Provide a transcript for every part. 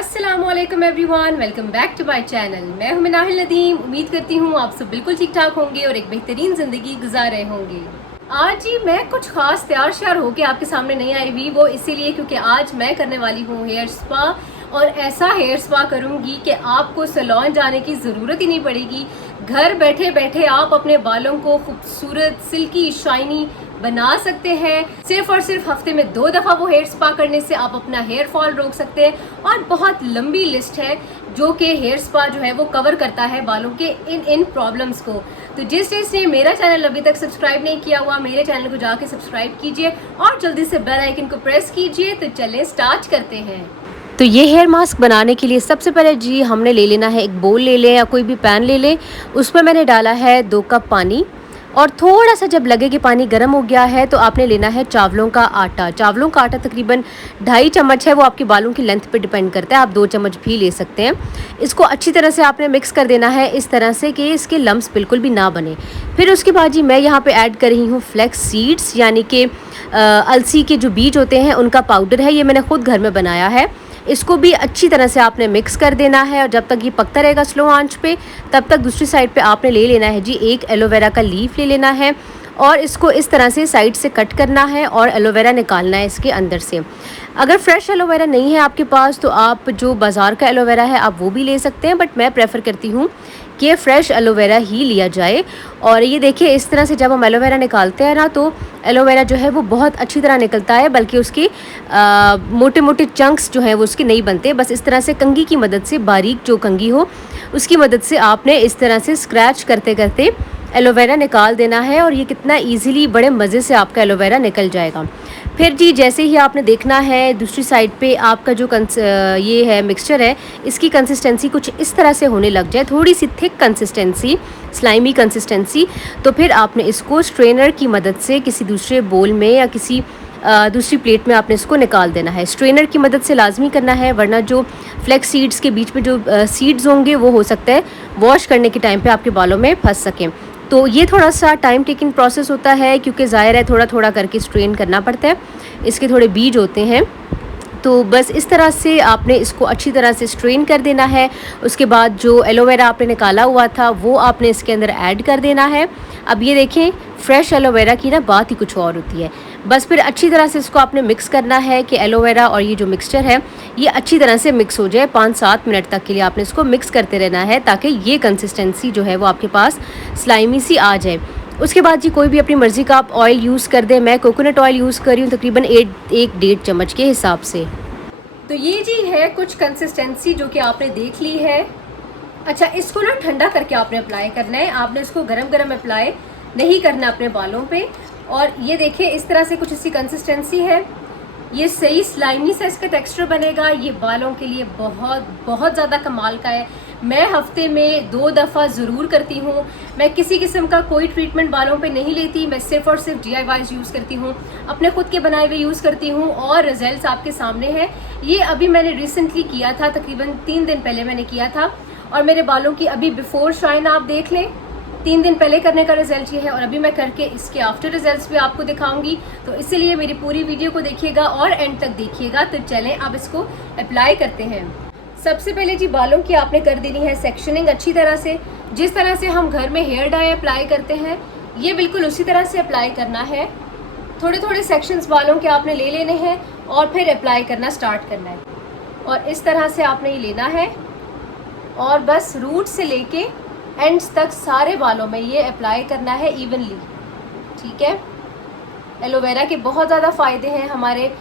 अस्सलामुअलैकुम everyone, welcome back to my channel. मैं हूं मिनाहिल नदीम। उम्मीद करती हूं आप सब बिल्कुल ठीक ठाक होंगे और एक बेहतरीन ज़िंदगी गुजार रहे होंगे। आज ही मैं कुछ खास तैयार श्यार होकर आपके सामने नहीं आई हुई, वो इसीलिए क्योंकि आज मैं करने वाली हूँ हेयर स्पा। और ऐसा हेयर स्पा करूँगी कि आपको सैलून जाने की ज़रूरत ही नहीं पड़ेगी। घर बैठे बैठे आप अपने बालों को खूबसूरत, सिल्की, शाइनी बना सकते हैं। सिर्फ और सिर्फ हफ्ते में 2 दफ़ा वो हेयर स्पा करने से आप अपना हेयर फॉल रोक सकते हैं। और बहुत लंबी लिस्ट है जो कि हेयर स्पा जो है वो कवर करता है बालों के इन प्रॉब्लम्स को। तो जिसने मेरा चैनल अभी तक सब्सक्राइब नहीं किया हुआ, मेरे चैनल को जाके सब्सक्राइब कीजिए और जल्दी से बेल आइकन को प्रेस कीजिए। तो चलें स्टार्ट करते हैं। तो ये हेयर मास्क बनाने के लिए सबसे पहले जी हमने ले लेना है, एक बोल ले लें या कोई भी पैन ले लें। उसमें मैंने डाला है 2 कप पानी और थोड़ा सा जब लगे कि पानी गर्म हो गया है तो आपने लेना है चावलों का आटा। चावलों का आटा तकरीबन 2.5 चम्मच है, वो आपके बालों की लेंथ पे डिपेंड करता है, आप 2 चम्मच भी ले सकते हैं। इसको अच्छी तरह से आपने मिक्स कर देना है इस तरह से कि इसके लम्स बिल्कुल भी ना बने। फिर उसके बाद जी मैं यहाँ पे ऐड कर रही हूँ फ्लैक्स सीड्स, यानी कि अलसी के जो बीज होते हैं उनका पाउडर है, ये मैंने खुद घर में बनाया है। इसको भी अच्छी तरह से आपने मिक्स कर देना है और जब तक ये पकता रहेगा स्लो आंच पे, तब तक दूसरी साइड पे आपने ले लेना है जी एक एलोवेरा का लीफ ले लेना है और इसको इस तरह से साइड से कट करना है और एलोवेरा निकालना है इसके अंदर से। अगर फ्रेश एलोवेरा नहीं है आपके पास तो आप जो बाज़ार का एलोवेरा है आप वो भी ले सकते हैं, बट मैं प्रेफर करती हूँ कि फ्रेश एलोवेरा ही लिया जाए। और ये देखिए इस तरह से जब हम एलोवेरा निकालते हैं ना तो एलोवेरा जो है वो बहुत अच्छी तरह निकलता है, बल्कि उसकी मोटे मोटे चंक्स जो हैं वो उसके नहीं बनते। बस इस तरह से कंघी की मदद से, बारीक जो कंघी हो उसकी मदद से आपने इस तरह से स्क्रैच करते करते एलोवेरा निकाल देना है और ये कितना इजीली, बड़े मज़े से आपका एलोवेरा निकल जाएगा। फिर जी जैसे ही आपने देखना है दूसरी साइड पे आपका जो ये है मिक्सचर है, इसकी कंसिस्टेंसी कुछ इस तरह से होने लग जाए, थोड़ी सी थिक कंसिस्टेंसी, स्लाइमी कंसिस्टेंसी, तो फिर आपने इसको स्ट्रेनर की मदद से किसी दूसरे बोल में या किसी दूसरी प्लेट में आपने इसको निकाल देना है। स्ट्रेनर की मदद से लाजमी करना है, वरना जो फ्लैक्स सीड्स के बीच में जो सीड्स होंगे वो हो सकता है वॉश करने के टाइम पे आपके बालों में फंस सकें। तो ये थोड़ा सा टाइम टेकिंग प्रोसेस होता है क्योंकि ज़ाहिर है थोड़ा थोड़ा करके स्ट्रेन करना पड़ता है, इसके थोड़े बीज होते हैं। तो बस इस तरह से आपने इसको अच्छी तरह से स्ट्रेन कर देना है। उसके बाद जो एलोवेरा आपने निकाला हुआ था वो आपने इसके अंदर ऐड कर देना है। अब ये देखें फ्रेश एलोवेरा की ना बात ही कुछ और होती है। बस फिर अच्छी तरह से इसको आपने मिक्स करना है कि एलोवेरा और ये जो मिक्सचर है ये अच्छी तरह से मिक्स हो जाए। 5-7 मिनट तक के लिए आपने इसको मिक्स करते रहना है ताकि ये कंसिस्टेंसी जो है वो आपके पास स्लाइमी सी आ जाए। उसके बाद जी कोई भी अपनी मर्ज़ी का आप ऑयल यूज़ कर दें। मैं कोकोनट ऑयल यूज़ कर रही हूँ तकरीबन 1-1.5 चम्मच के हिसाब से। तो ये जी है कुछ कंसिस्टेंसी जो कि आपने देख ली है। अच्छा, इसको ना ठंडा करके आपने अप्लाई करना है, आपने इसको गरम गरम अप्लाई नहीं करना अपने बालों पे। और ये देखिए इस तरह से कुछ इसकी कंसिस्टेंसी है, ये सही स्लाइमी सा इसका टेक्सचर बनेगा। ये बालों के लिए बहुत बहुत ज़्यादा कमाल का है। मैं हफ्ते में 2 दफ़ा ज़रूर करती हूँ। मैं किसी किस्म का कोई ट्रीटमेंट बालों पे नहीं लेती, मैं सिर्फ और सिर्फ DIYs यूज़ करती हूँ, अपने खुद के बनाए हुए यूज़ करती हूँ और रिजल्ट्स आपके सामने हैं। ये अभी मैंने रिसेंटली किया था, तकरीबन 3 दिन पहले मैंने किया था और मेरे बालों की अभी बिफोर शाइन आप देख लें, 3 दिन पहले करने का रिजल्ट ये है। और अभी मैं करके इसके आफ्टर रिजल्ट्स भी आपको दिखाऊंगी, तो इसीलिए मेरी पूरी वीडियो को देखिएगा और एंड तक देखिएगा। तो चलें अब इसको अप्लाई करते हैं। सबसे पहले जी बालों की आपने कर देनी है सेक्शनिंग अच्छी तरह से। जिस तरह से हम घर में हेयर डाई अप्लाई करते हैं ये बिल्कुल उसी तरह से अप्लाई करना है। थोड़े थोड़े सेक्शंस बालों के आपने ले लेने हैं और फिर अप्लाई करना स्टार्ट करना है। और इस तरह से आपने ये लेना है और बस रूट से लेके एंड्स तक सारे बालों में ये अप्लाई करना है इवनली, ठीक है। एलोवेरा के बहुत ज़्यादा फ़ायदे हैं हमारे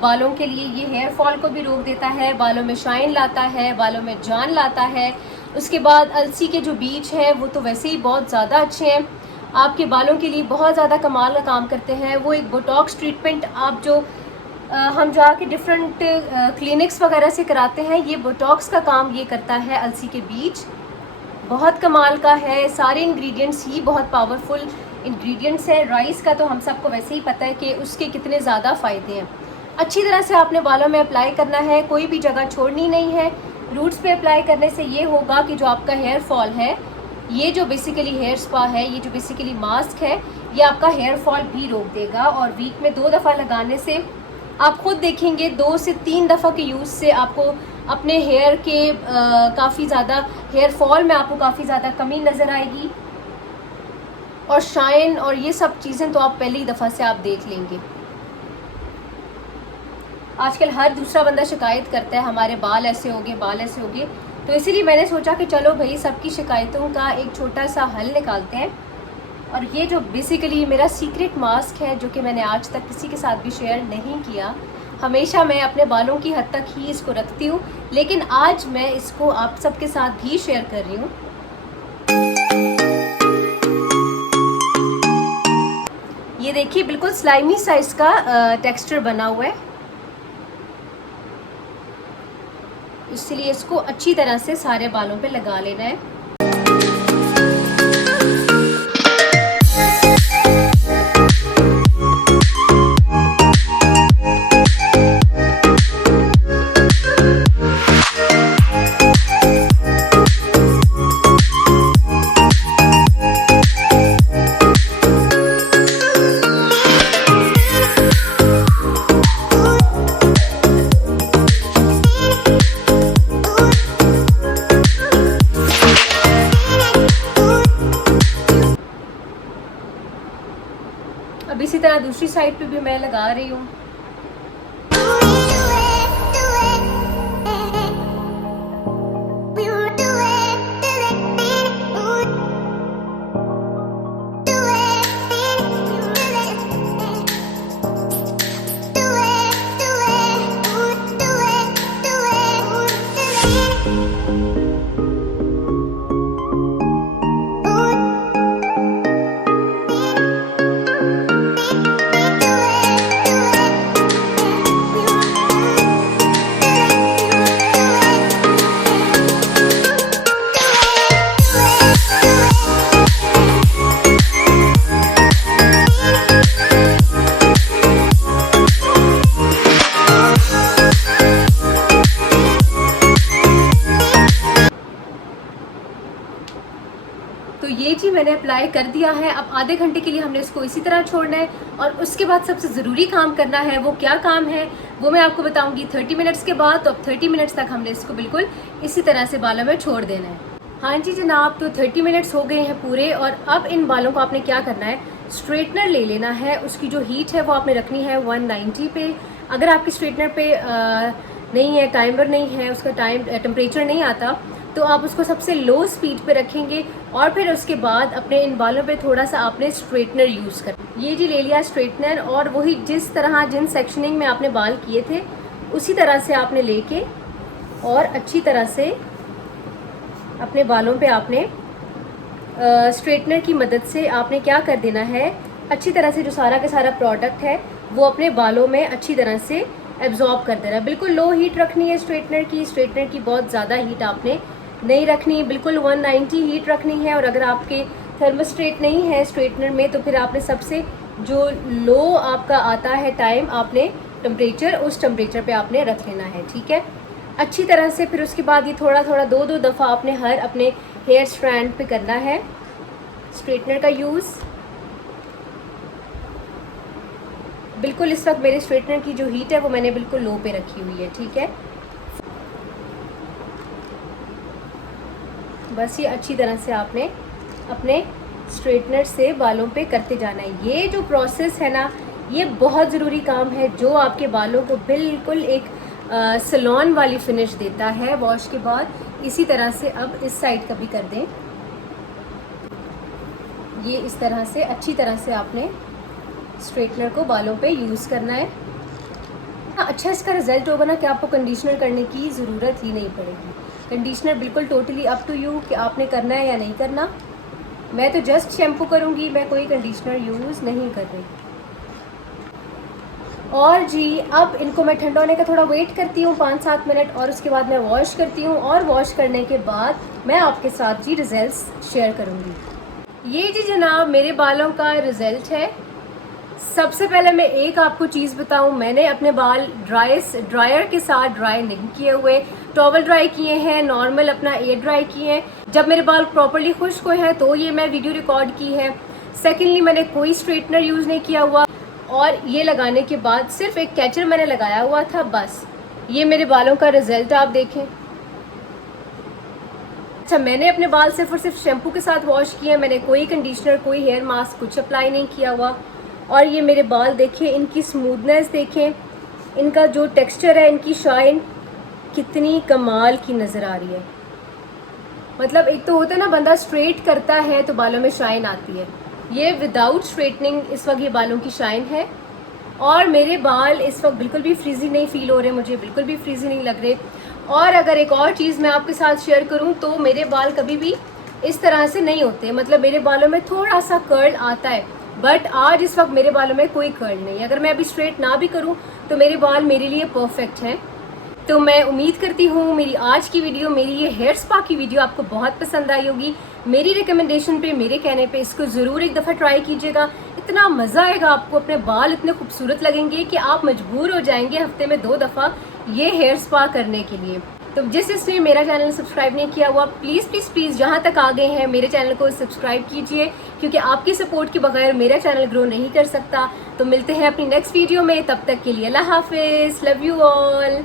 बालों के लिए। ये हेयर फॉल को भी रोक देता है, बालों में शाइन लाता है, बालों में जान लाता है। उसके बाद अलसी के जो बीज हैं वो तो वैसे ही बहुत ज़्यादा अच्छे हैं, आपके बालों के लिए बहुत ज़्यादा कमाल का काम करते हैं। वो एक बोटॉक्स ट्रीटमेंट आप जो हम जाके डिफरेंट क्लिनिक्स वगैरह से कराते हैं, ये बोटॉक्स का काम ये करता है अलसी के बीज। बहुत कमाल का है, सारे इंग्रेडिएंट्स ही बहुत पावरफुल इंग्रेडिएंट्स हैं। राइस का तो हम सबको वैसे ही पता है कि उसके कितने ज़्यादा फ़ायदे हैं। अच्छी तरह से आपने बालों में अप्लाई करना है, कोई भी जगह छोड़नी नहीं है। रूट्स पे अप्लाई करने से ये होगा कि जो आपका हेयर फॉल है, ये जो बेसिकली हेयर स्पा है, ये जो बेसिकली मास्क है, ये आपका हेयर फॉल भी रोक देगा। और वीक में 2 दफ़ा लगाने से आप खुद देखेंगे 2 से 3 दफ़ा के यूज़ से आपको अपने हेयर के काफ़ी ज़्यादा हेयर फॉल में आपको काफ़ी ज़्यादा कमी नज़र आएगी, और शाइन और ये सब चीज़ें तो आप पहली दफ़ा से आप देख लेंगे। आजकल हर दूसरा बंदा शिकायत करता है हमारे बाल ऐसे हो गए, बाल ऐसे हो गए, तो इसीलिए मैंने सोचा कि चलो भाई सबकी शिकायतों का एक छोटा सा हल निकालते हैं। और ये जो बेसिकली मेरा सीक्रेट मास्क है, जो कि मैंने आज तक किसी के साथ भी शेयर नहीं किया, हमेशा मैं अपने बालों की हद तक ही इसको रखती हूँ, लेकिन आज मैं इसको आप सबके साथ भी शेयर कर रही हूँ। ये देखिए बिल्कुल स्लाइमी सा इसका टेक्सचर बना हुआ है, इसलिए इसको अच्छी तरह से सारे बालों पे लगा लेना है। अब इसी तरह दूसरी साइड पे भी मैं लगा रही हूँ। तो ये जी मैंने अप्लाई कर दिया है। अब आधे घंटे के लिए हमने इसको इसी तरह छोड़ना है, और उसके बाद सबसे ज़रूरी काम करना है। वो क्या काम है वो मैं आपको बताऊंगी 30 मिनट्स के बाद। तो अब 30 मिनट्स तक हमने इसको बिल्कुल इसी तरह से बालों में छोड़ देना है। हाँ जी जनाब, तो 30 मिनट्स हो गए हैं पूरे, और अब इन बालों को आपने क्या करना है, स्ट्रेटनर ले लेना है। उसकी जो हीट है वो आपने रखनी है 190 पे। अगर आपके स्ट्रेटनर पे नहीं है, टाइमर नहीं है, उसका टेम्परेचर नहीं आता, तो आप उसको सबसे लो स्पीड पे रखेंगे, और फिर उसके बाद अपने इन बालों पे थोड़ा सा आपने स्ट्रेटनर यूज़ कर। ये जी ले लिया स्ट्रेटनर, और वही जिन सेक्शनिंग में आपने बाल किए थे उसी तरह से आपने लेके और अच्छी तरह से अपने बालों पे आपने स्ट्रेटनर की मदद से आपने क्या कर देना है, अच्छी तरह से जो सारा का सारा प्रोडक्ट है वो अपने बालों में अच्छी तरह से एब्जॉर्ब कर देना है। बिल्कुल लो हीट रखनी है स्ट्रेटनर की बहुत ज़्यादा हीट आपने नहीं रखनी, बिल्कुल 190 हीट रखनी है। और अगर आपके थर्मोस्टेट नहीं है स्ट्रेटनर में, तो फिर आपने सबसे जो लो आपका आता है टाइम, आपने टेम्परेचर, उस टेम्परेचर पे आपने रख लेना है, ठीक है, अच्छी तरह से। फिर उसके बाद ये थोड़ा थोड़ा दो दफ़ा आपने हर अपने हेयर स्ट्रैंड पे करना है स्ट्रेटनर का यूज़। बिल्कुल इस वक्त मेरे स्ट्रेटनर की जो हीट है वो मैंने बिल्कुल लो पे रखी हुई है, ठीक है। बस ये अच्छी तरह से आपने अपने स्ट्रेटनर से बालों पे करते जाना है। ये जो प्रोसेस है ना, ये बहुत ज़रूरी काम है, जो आपके बालों को बिल्कुल एक सलोन वाली फिनिश देता है वॉश के बाद। इसी तरह से अब इस साइड का भी कर दें। ये इस तरह से अच्छी तरह से आपने स्ट्रेटनर को बालों पे यूज़ करना है। अच्छा इसका रिजल्ट होगा ना कि आपको कंडीशनर करने की ज़रूरत ही नहीं पड़ेगी। कंडीशनर बिल्कुल टोटली अप टू यू कि आपने करना है या नहीं करना। मैं तो जस्ट शैम्पू करूँगी, मैं कोई कंडीशनर यूज़ नहीं कर रही। और जी अब इनको मैं ठंडा होने का थोड़ा वेट करती हूँ 5-7 मिनट, और उसके बाद मैं वॉश करती हूँ, और वॉश करने के बाद मैं आपके साथ जी रिजल्ट्स शेयर करूँगी। ये जी जनाब मेरे बालों का रिज़ल्ट है। सबसे पहले मैं एक आपको चीज़ बताऊं, मैंने अपने बाल ड्रायर के साथ ड्राई नहीं किए हुए, टॉवल ड्राई किए हैं, नॉर्मल अपना एयर ड्राई किए हैं। जब मेरे बाल प्रॉपर्ली खुश्क हुए हैं तो ये मैं वीडियो रिकॉर्ड की है। सेकेंडली मैंने कोई स्ट्रेटनर यूज़ नहीं किया हुआ, और ये लगाने के बाद सिर्फ एक कैचर मैंने लगाया हुआ था बस। ये मेरे बालों का रिजल्ट आप देखें। अच्छा, मैंने अपने बाल सिर्फ और सिर्फ शैम्पू के साथ वॉश किए हैं, मैंने कोई कंडीशनर, कोई हेयर मास्क कुछ अप्लाई नहीं किया हुआ। और ये मेरे बाल देखें, इनकी स्मूथनेस देखें, इनका जो टेक्सचर है, इनकी शाइन कितनी कमाल की नज़र आ रही है। मतलब एक तो होता है ना, बंदा स्ट्रेट करता है तो बालों में शाइन आती है, ये विदाउट स्ट्रेटनिंग इस वक्त ये बालों की शाइन है। और मेरे बाल इस वक्त बिल्कुल भी फ्रीजी नहीं फील हो रहे, मुझे बिल्कुल भी फ्रीजी नहीं लग रहे। और अगर एक और चीज़ मैं आपके साथ शेयर करूं तो मेरे बाल कभी भी इस तरह से नहीं होते, मतलब मेरे बालों में थोड़ा सा कर्ल आता है, बट आज इस वक्त मेरे बालों में कोई कर्ल नहीं है। अगर मैं अभी स्ट्रेट ना भी करूं तो मेरे बाल मेरे लिए परफेक्ट हैं। तो मैं उम्मीद करती हूँ मेरी आज की वीडियो, मेरी ये हेयर स्पा की वीडियो आपको बहुत पसंद आई होगी। मेरी रिकमेंडेशन पे, मेरे कहने पे इसको ज़रूर एक दफ़ा ट्राई कीजिएगा। इतना मज़ा आएगा आपको, अपने बाल इतने खूबसूरत लगेंगे कि आप मजबूर हो जाएंगे हफ्ते में 2 दफ़ा ये हेयर स्पा करने के लिए। तो जिसने मेरा चैनल सब्सक्राइब नहीं किया हुआ, प्लीज़ प्लीज़ प्लीज़ जहाँ तक आ गए हैं मेरे चैनल को सब्सक्राइब कीजिए, क्योंकि आपकी सपोर्ट के बगैर मेरा चैनल ग्रो नहीं कर सकता। तो मिलते हैं अपनी नेक्स्ट वीडियो में, तब तक के लिए अल्लाह हाफिज़, लव यू ऑल।